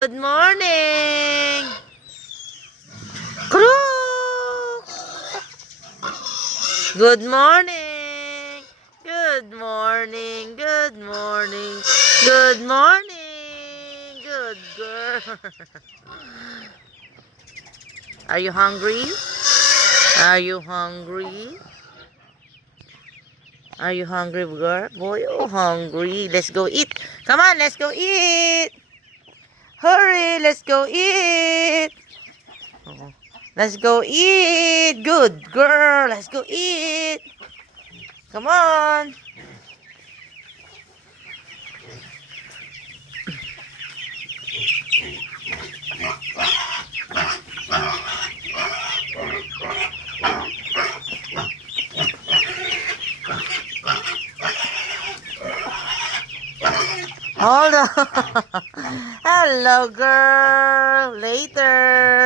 Good morning! Crook! Good morning! Good morning! Good morning! Good morning! Good girl! Are you hungry? Are you hungry? Are you hungry, girl? Boy, oh, hungry. Let's go eat. Come on, let's go eat. Hurry, let's go eat. Oh, let's go eat. Good girl. Let's go eat. Come on. Hold on. Hello, girl. Later.